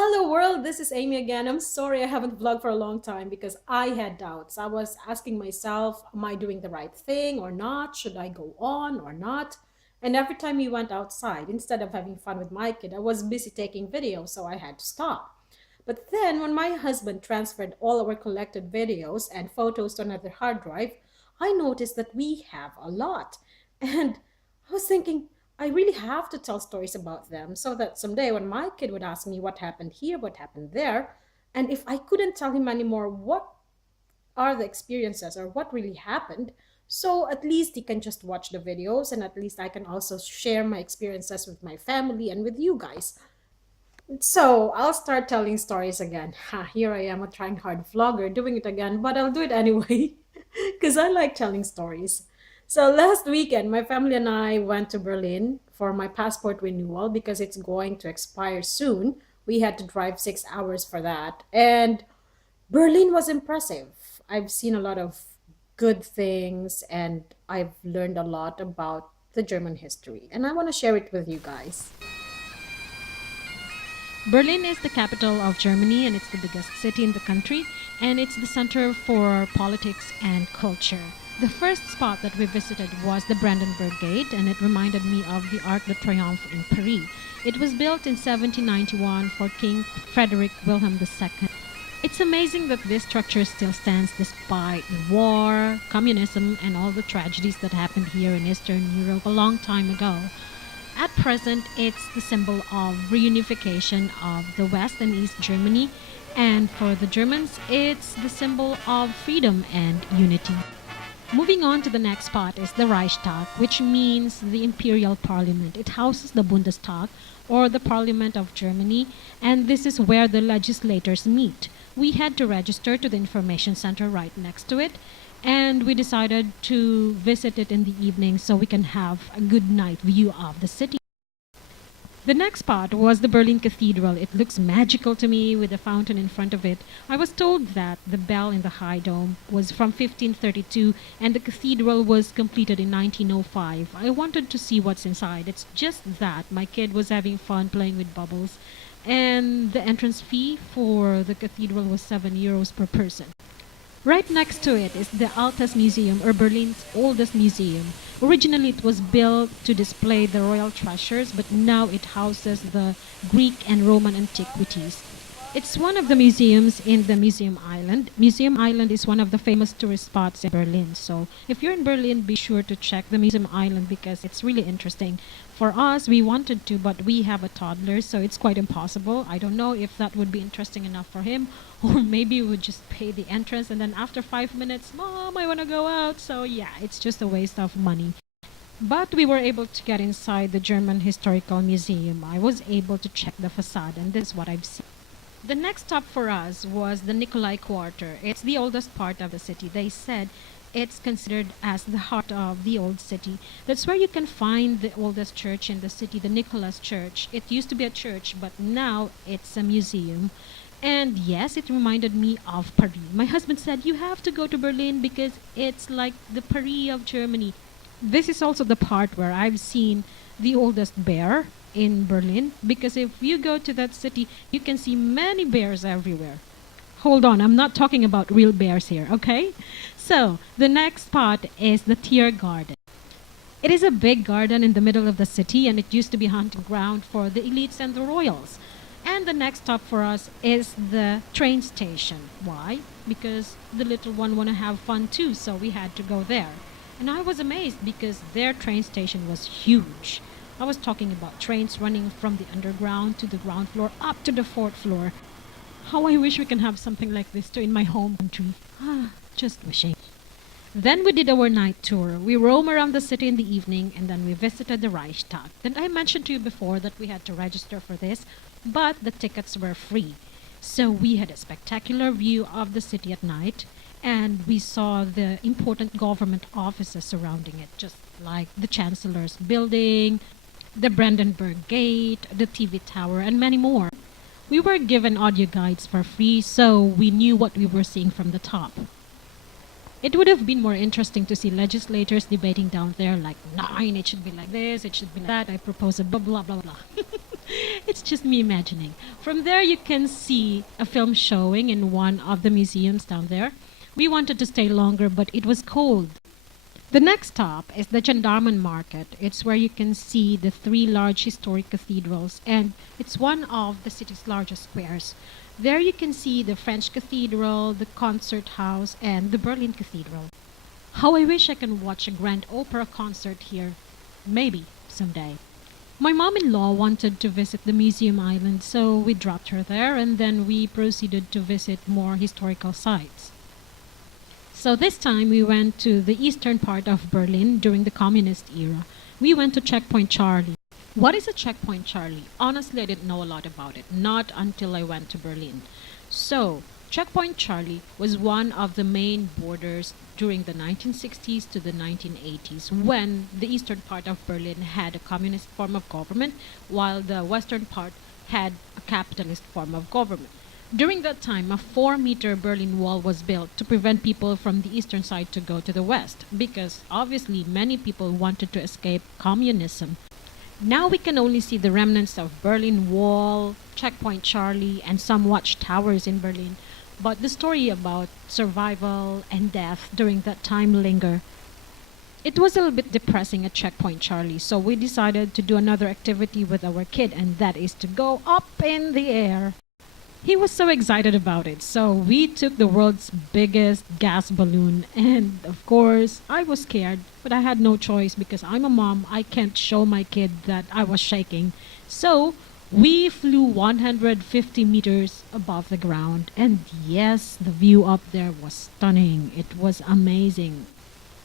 Hello world, this is Amy again. I'm sorry I haven't vlogged for a long time because I had doubts. I was asking myself, am I doing the right thing or not? Should I go on or not? And every time we went outside, instead of having fun with my kid, I was busy taking videos, so I had to stop. But then when my husband transferred all our collected videos and photos to another hard drive, I noticed that we have a lot. And I was thinking, I really have to tell stories about them so that someday when my kid would ask me what happened here, what happened there, and if I couldn't tell him anymore what are the experiences or what really happened, so at least he can just watch the videos and at least I can also share my experiences with my family and with you guys. So I'll start telling stories again. Ha, here I am, a trying hard vlogger, doing it again, but I'll do it anyway because I like telling stories. So last weekend, my family and I went to Berlin for my passport renewal because it's going to expire soon. We had to drive 6 hours for that. And Berlin was impressive. I've seen a lot of good things and I've learned a lot about the German history. And I want to share it with you guys. Berlin is the capital of Germany and it's the biggest city in the country and it's the center for politics and culture. The first spot that we visited was the Brandenburg Gate and it reminded me of the Arc de Triomphe in Paris. It was built in 1791 for King Frederick Wilhelm II. It's amazing that this structure still stands despite the war, communism, and all the tragedies that happened here in Eastern Europe a long time ago. At present, it's the symbol of reunification of the West and East Germany, and for the Germans, it's the symbol of freedom and unity. Moving on to the next spot is the Reichstag, which means the Imperial Parliament. It houses the Bundestag, or the Parliament of Germany, and this is where the legislators meet. We had to register to the information center right next to it, and we decided to visit it in the evening so we can have a good night view of the city. The next spot was the Berlin Cathedral. It looks magical to me with a fountain in front of it. I was told that the bell in the high dome was from 1532 and the cathedral was completed in 1905. I wanted to see what's inside. It's just that my kid was having fun playing with bubbles and the entrance fee for the cathedral was €7 per person. Right next to it is the Altes Museum, or Berlin's oldest museum. Originally, it was built to display the royal treasures, but now it houses the Greek and Roman antiquities. It's one of the museums in the Museum Island. Museum Island is one of the famous tourist spots in Berlin. So if you're in Berlin, be sure to check the Museum Island because it's really interesting. For us, we wanted to, but we have a toddler, so it's quite impossible. I don't know if that would be interesting enough for him, or maybe we would just pay the entrance and then after 5 minutes, Mom, I want to go out. So yeah, it's just a waste of money. But we were able to get inside the German Historical Museum. I was able to check the facade, and this is what I've seen. The next stop for us was the Nikolai Quarter. It's the oldest part of the city. They said it's considered as the heart of the old city. That's where you can find the oldest church in the city, the Nicholas Church. It used to be a church, but now it's a museum. And yes, it reminded me of Paris. My husband said, you have to go to Berlin because it's like the Paris of Germany. This is also the part where I've seen the oldest bear in Berlin because if you go to that city, you can see many bears everywhere. Hold on, I'm not talking about real bears here, okay? So, the next spot is the Tiergarten. It is a big garden in the middle of the city and it used to be a hunting ground for the elites and the royals. And the next stop for us is the train station. Why? Because the little one want to have fun too, so we had to go there. And I was amazed because their train station was huge. I was talking about trains running from the underground to the ground floor up to the fourth floor. How I wish we can have something like this too in my home country. Just wishing. Then we did our night tour. We roam around the city in the evening and then we visited the Reichstag. Then I mentioned to you before that we had to register for this, but the tickets were free. So we had a spectacular view of the city at night and we saw the important government offices surrounding it, just like the Chancellor's building, the Brandenburg Gate, the TV tower, and many more. We were given audio guides for free, so we knew what we were seeing from the top. It would have been more interesting to see legislators debating down there like, nine, it should be like this, it should be like that, I propose a blah blah blah blah. It's just me imagining. From there, you can see a film showing in one of the museums down there. We wanted to stay longer, but it was cold. The next stop is the Gendarmen Market. It's where you can see the three large historic cathedrals, and it's one of the city's largest squares. There you can see the French Cathedral, the Concert House, and the Berlin Cathedral. How I wish I can watch a grand opera concert here. Maybe someday. My mom in law wanted to visit the Museum Island, so we dropped her there and then we proceeded to visit more historical sites. So this time we went to the eastern part of Berlin during the communist era. We went to Checkpoint Charlie. What is a Checkpoint Charlie? Honestly, I didn't know a lot about it, not until I went to Berlin. So, Checkpoint Charlie was one of the main borders during the 1960s to the 1980s when the eastern part of Berlin had a communist form of government while the western part had a capitalist form of government. During that time, a 4-meter Berlin Wall was built to prevent people from the eastern side to go to the west because obviously many people wanted to escape communism. Now we can only see the remnants of Berlin Wall, Checkpoint Charlie, and some watchtowers in Berlin. But the story about survival and death during that time linger. It was a little bit depressing at Checkpoint Charlie, so we decided to do another activity with our kid, and that is to go up in the air. He was so excited about it, so we took the world's biggest gas balloon, and of course, I was scared, but I had no choice because I'm a mom. I can't show my kid that I was shaking. So, we flew 150 meters above the ground, and yes, the view up there was stunning. It was amazing.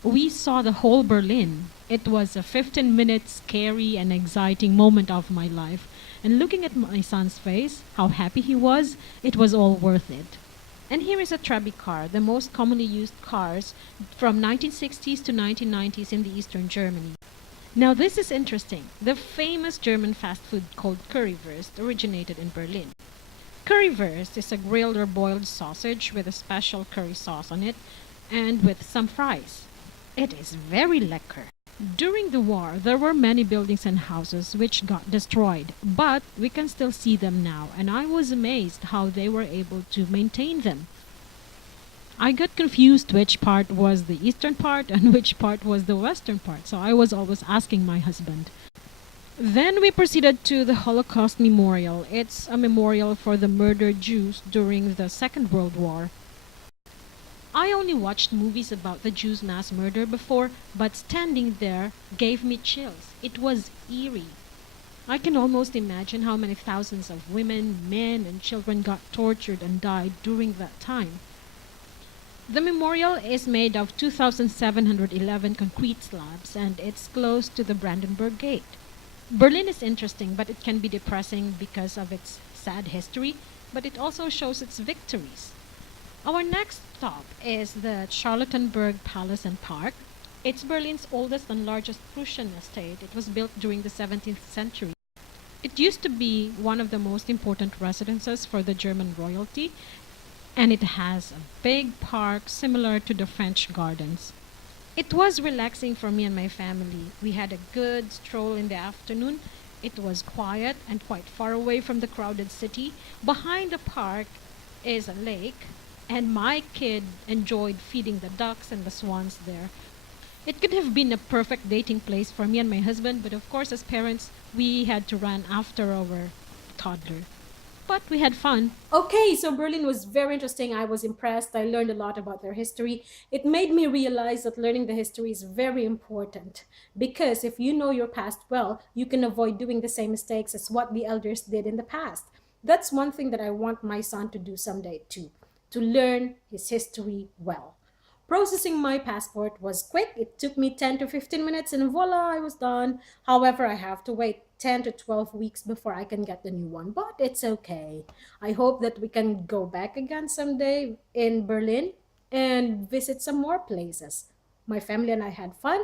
We saw the whole Berlin. It was a 15-minute scary and exciting moment of my life. And looking at my son's face, how happy he was, it was all worth it. And here is a Trabi car, the most commonly used cars from 1960s to 1990s in the Eastern Germany. Now this is interesting. The famous German fast food called Currywurst originated in Berlin. Currywurst is a grilled or boiled sausage with a special curry sauce on it and with some fries. It is very lekker. During the war, there were many buildings and houses which got destroyed, but we can still see them now, and I was amazed how they were able to maintain them. I got confused which part was the eastern part and which part was the western part, so I was always asking my husband. Then we proceeded to the Holocaust Memorial. It's a memorial for the murdered Jews during the Second World War. I only watched movies about the Jews' mass murder before, but standing there gave me chills. It was eerie. I can almost imagine how many thousands of women, men, and children got tortured and died during that time. The memorial is made of 2,711 concrete slabs and it's close to the Brandenburg Gate. Berlin is interesting, but it can be depressing because of its sad history, but it also shows its victories. Our next stop is the Charlottenburg Palace and Park. It's Berlin's oldest and largest Prussian estate. It was built during the 17th century. It used to be one of the most important residences for the German royalty, and it has a big park similar to the French gardens. It was relaxing for me and my family. We had a good stroll in the afternoon. It was quiet and quite far away from the crowded city. Behind the park is a lake, and my kid enjoyed feeding the ducks and the swans there. It could have been a perfect dating place for me and my husband, but of course, as parents, we had to run after our toddler. But we had fun. Okay, so Berlin was very interesting. I was impressed. I learned a lot about their history. It made me realize that learning the history is very important because if you know your past well, you can avoid doing the same mistakes as what the elders did in the past. That's one thing that I want my son to do someday too, to learn his history well. Processing my passport was quick. It took me 10 to 15 minutes and voila, I was done. However, I have to wait 10 to 12 weeks before I can get the new one, but it's okay. I hope that we can go back again someday in Berlin and visit some more places. My family and I had fun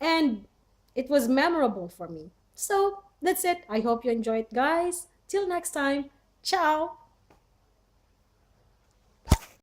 and it was memorable for me. So that's it. I hope you enjoyed, guys. Till next time. Ciao.